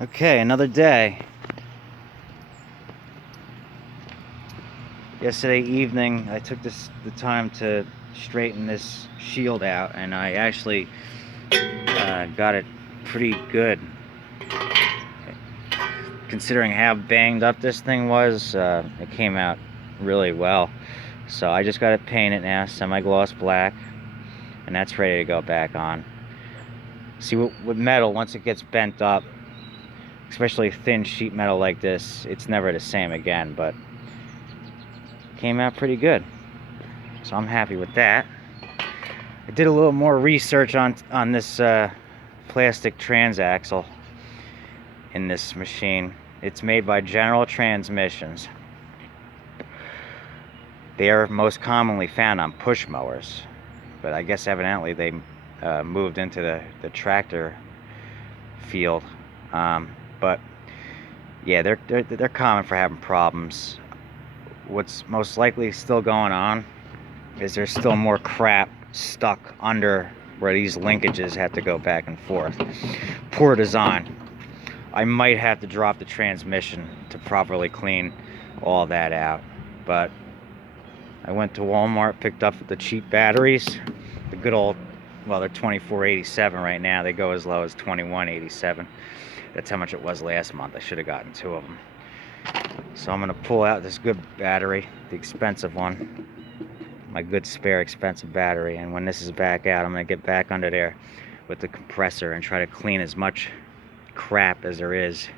Okay, another day. Yesterday evening, I took the time to straighten this shield out, and I actually got it pretty good. Considering how banged up this thing was, it came out really well. So I just got it painted now, semi-gloss black, and that's ready to go back on. See, with metal, once it gets bent up, especially thin sheet metal like this, it's never the same again, but it came out pretty good. So I'm happy with that. I did a little more research on this plastic transaxle in this machine. It's made by General Transmissions. They are most commonly found on push mowers, but I guess evidently they moved into the tractor field. But yeah, they're common for having problems. What's most likely still going on is there's still more crap stuck under where these linkages have to go back and forth. Poor design. I might have to drop the transmission to properly clean all that out, but I went to Walmart, picked up the cheap batteries, the good old, well, they're $24.87 right now. They go as low as $21.87. That's how much it was last month. I should have gotten 2 of them. So I'm gonna pull out this good battery, the expensive one, my good spare expensive battery, and when this is back out, I'm gonna get back under there with the compressor and try to clean as much crap as there is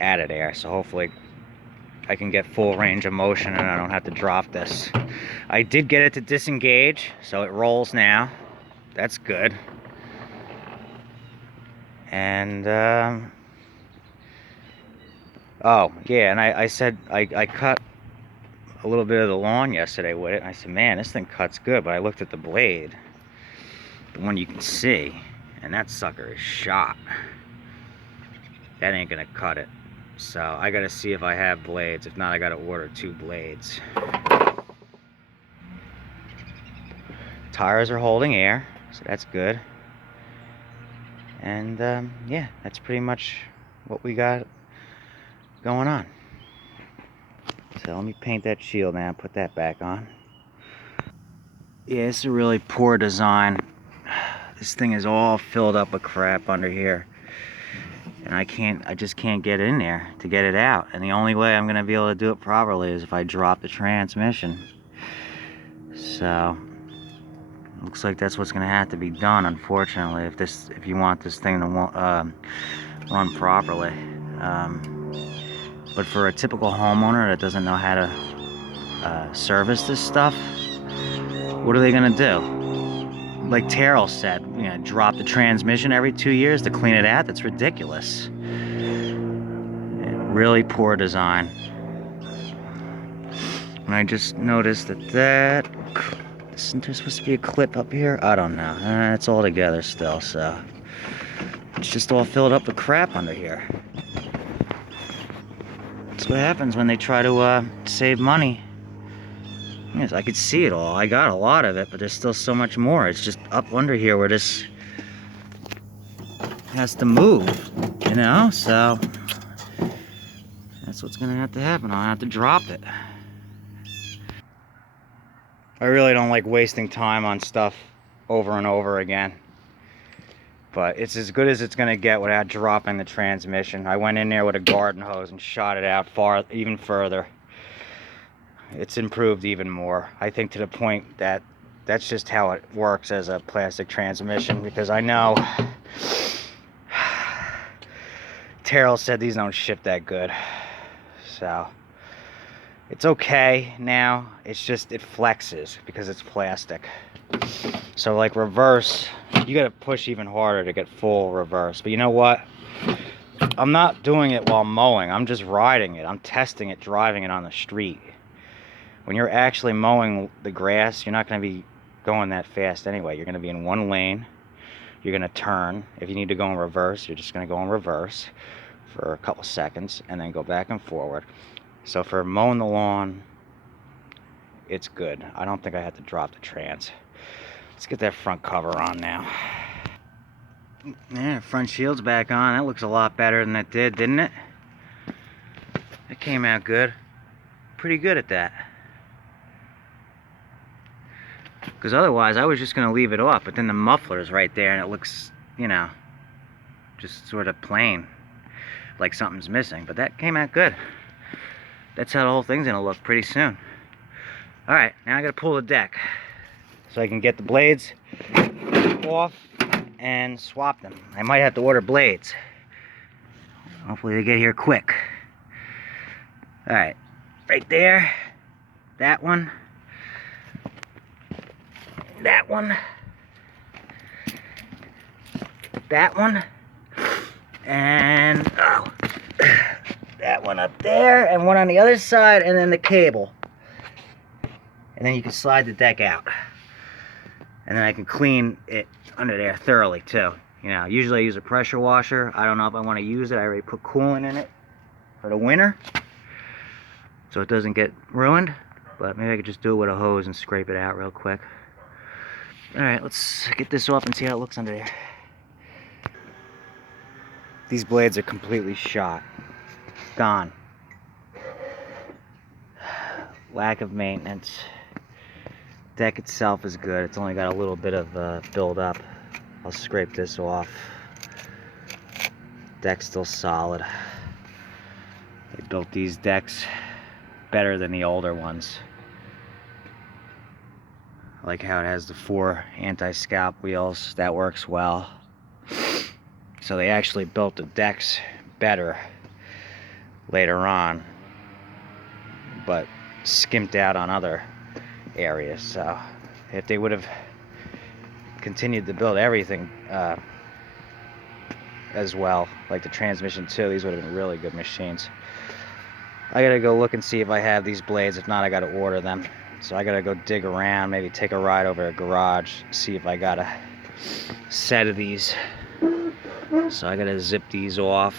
out of there. So hopefully I can get full range of motion and I don't have to drop this. I did get it to disengage, so it rolls now. That's good. And oh yeah, and I said I cut a little bit of the lawn yesterday with it. And I said, man, this thing cuts good. But I looked at the blade, the one you can see, and that sucker is shot. That ain't gonna cut it. So I gotta see if I have blades. If not, I gotta order 2 blades. Tires are holding air, so that's good. And yeah, that's pretty much what we got going on. So let me paint that shield now, put that back on. Yeah, it's a really poor design. This thing is all filled up with crap under here. And I just can't get in there to get it out. And the only way I'm gonna be able to do it properly is if I drop the transmission. So looks like that's what's gonna have to be done, unfortunately, if you want this thing to run properly. But for a typical homeowner that doesn't know how to service this stuff, what are they gonna do? Like Terrell said, you know, drop the transmission every 2 years to clean it out? That's ridiculous. Really poor design. And I just noticed that isn't there supposed to be a clip up here? I don't know. It's all together still, so it's just all filled up with crap under here. That's what happens when they try to save money. Yes, I could see it all. I got a lot of it, but there's still so much more. It's just up under here where this has to move, you know? So that's what's gonna have to happen. I'll have to drop it. I really don't like wasting time on stuff over and over again. But it's as good as it's gonna get without dropping the transmission. I went in there with a garden hose and shot it out even further. It's improved even more. I think to the point that that's just how it works as a plastic transmission, because I know Terrell said these don't ship that good. So it's okay now. It's just it flexes because it's plastic. So like reverse, you gotta push even harder to get full reverse. But you know what? I'm not doing it while mowing. I'm just riding it. I'm testing it, driving it on the street. When you're actually mowing the grass, you're not gonna be going that fast anyway. You're gonna be in one lane. You're gonna turn. If you need to go in reverse, you're just gonna go in reverse for a couple seconds and then go back and forward. So for mowing the lawn, it's good. I don't think I have to drop the trans. Let's get that front cover on now. Yeah, front shield's back on. That looks a lot better than it did, didn't it? It came out good. Pretty good at that. Because otherwise, I was just going to leave it off, but then the muffler's right there, and it looks, you know, just sort of plain, like something's missing. But that came out good. That's how the whole thing's going to look pretty soon. Alright, now I got to pull the deck so I can get the blades off and swap them. I might have to order blades. Hopefully they get here quick. Alright, right there, that one, that one, that one, and that one up there, and one on the other side, and then the cable. And then you can slide the deck out. And then I can clean it under there thoroughly too. You know, usually I use a pressure washer. I don't know if I want to use it. I already put coolant in it for the winter, so it doesn't get ruined. But maybe I could just do it with a hose and scrape it out real quick. Alright, let's get this off and see how it looks under there. These blades are completely shot. Gone. Lack of maintenance. Deck itself is good. It's only got a little bit of build up. I'll scrape this off. Deck's still solid. They built these decks better than the older ones. I like how it has the 4 anti-scalp wheels. That works well. So they actually built the decks better later on, but skimped out on other areas. So if they would have continued to build everything as well, like the transmission too, these would have been really good machines. I gotta go look and see if I have these blades. If not, I gotta order them. So I gotta go dig around, maybe take a ride over a garage, see if I got a set of these. So I gotta zip these off.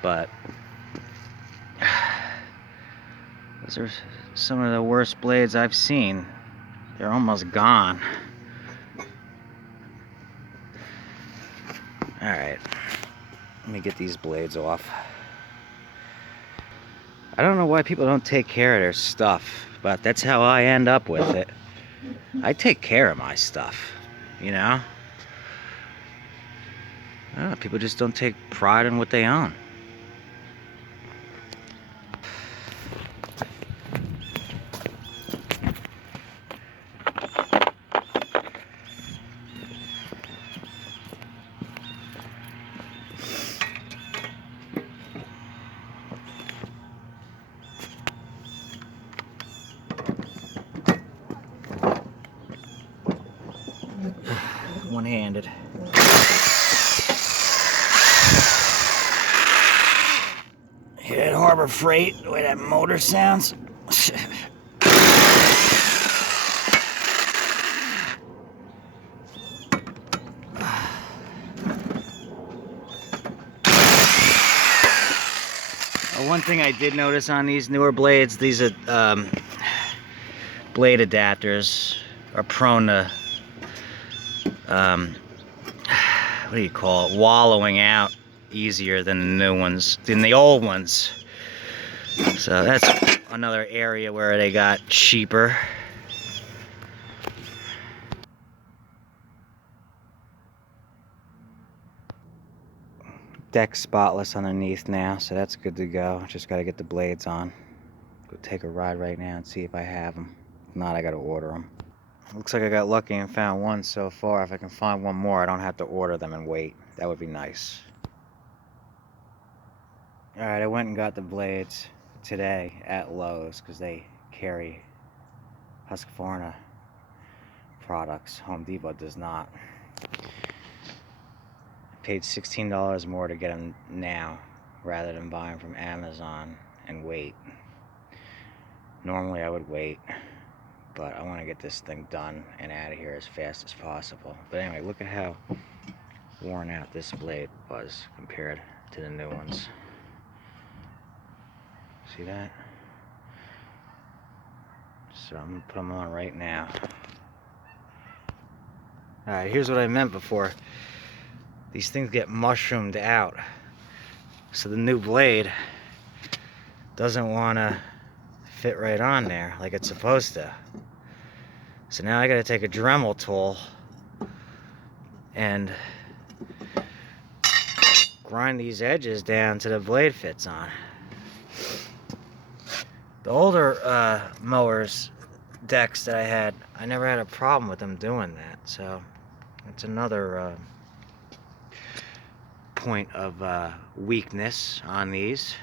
But those are some of the worst blades I've seen. They're almost gone. Alright, let me get these blades off. I don't know why people don't take care of their stuff, but that's how I end up with it. I take care of my stuff, you know? I don't know, people just don't take pride in what they own. One-handed. Hear that Harbor Freight, the way that motor sounds? One thing I did notice on these newer blades, these blade adapters are prone to what do you call it, wallowing out easier than the new ones, than the old ones. So that's another area where they got cheaper. Deck spotless underneath now, so that's good to go. Just got to get the blades on. Go take a ride right now and see if I have them. If not, I got to order them. Looks like I got lucky and found one so far. If I can find one more, I don't have to order them and wait. That would be nice. Alright, I went and got the blades today at Lowe's because they carry Husqvarna products. Home Depot does not. I paid $16 more to get them now rather than buy them from Amazon and wait. Normally I would wait, but I want to get this thing done and out of here as fast as possible. But anyway, look at how worn out this blade was compared to the new ones. See that? So I'm gonna put them on right now. Alright, here's what I meant before. these things get mushroomed out. So the new blade doesn't want to fit right on there like it's supposed to. So now I got to take a Dremel tool and grind these edges down to the blade fits on. The older mowers decks that I had, I never had a problem with them doing that. So that's another point of weakness on these.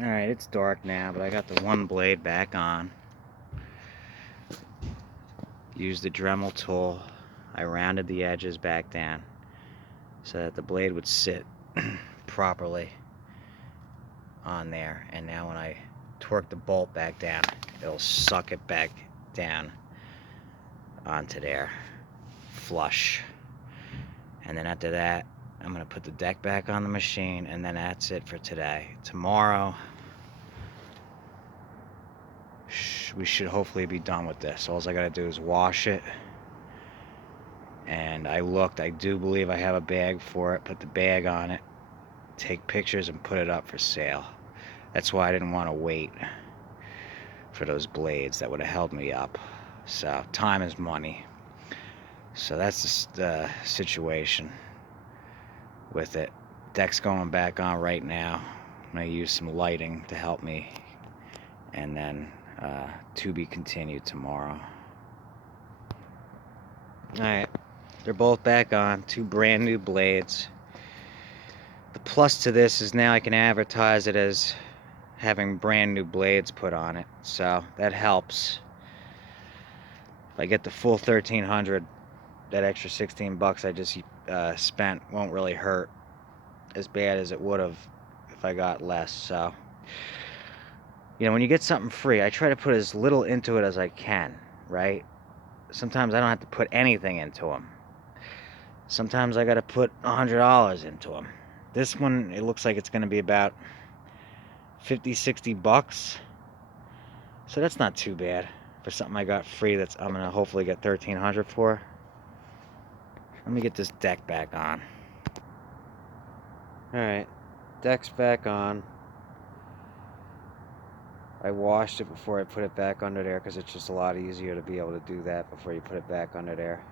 Alright, it's dark now, but I got the one blade back on. Used the Dremel tool. I rounded the edges back down so that the blade would sit properly on there. And now when I torque the bolt back down, it'll suck it back down onto there, flush. And then after that, I'm going to put the deck back on the machine, and then that's it for today. Tomorrow, we should hopefully be done with this. All I got to do is wash it. And I looked, I do believe I have a bag for it. Put the bag on it, take pictures, and put it up for sale. That's why I didn't want to wait for those blades. That would have held me up. So time is money. So that's the situation with it. Deck's going back on right now. I'm going to use some lighting to help me, and then to be continued tomorrow. Alright, they're both back on. Two brand new blades. The plus to this is now I can advertise it as having brand new blades put on it, so that helps. If I get the full 1300, that extra 16 bucks I just spent won't really hurt as bad as it would have if I got less. So, you know, when you get something free, I try to put as little into it as I can, right? Sometimes I don't have to put anything into them. Sometimes I got to put $100 into them. This one, it looks like it's going to be about 50-60 bucks. So that's not too bad for something I got free that's I'm going to hopefully get 1300 for. Let me get this deck back on. Alright, deck's back on. I washed it before I put it back under there because it's just a lot easier to be able to do that before you put it back under there.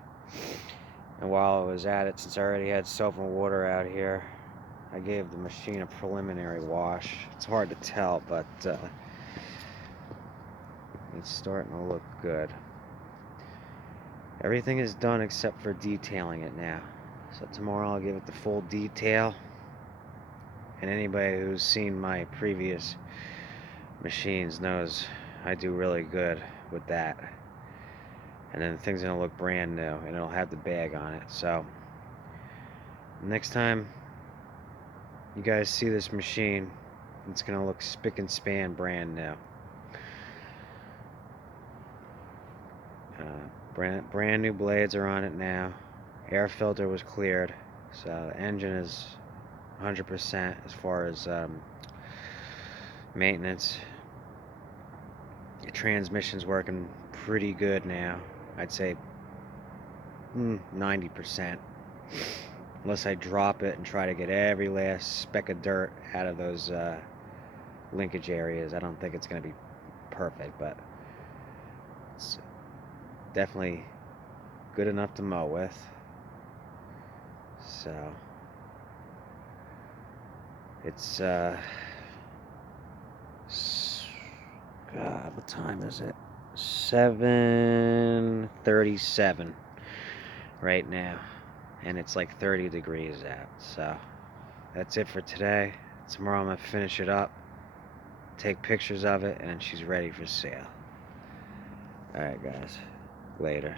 And while I was at it, since I already had soap and water out here, I gave the machine a preliminary wash. It's hard to tell, but it's starting to look good. Everything is done except for detailing it now. So tomorrow I'll give it the full detail. And anybody who's seen my previous machines knows I do really good with that. And then the thing's gonna look brand new, and it'll have the bag on it. So next time you guys see this machine, it's gonna look spick and span brand new. Brand new blades are on it now. Air filter was cleared, so the engine is 100% as far as maintenance. The transmission's working pretty good now. I'd say 90%. Unless I drop it and try to get every last speck of dirt out of those linkage areas. I don't think it's going to be perfect, but it's definitely good enough to mow with. So it's God, what time is it? 7:37 right now, and it's like 30 degrees out. So that's it for today. Tomorrow I'm gonna finish it up, take pictures of it, and she's ready for sale. Alright guys, later.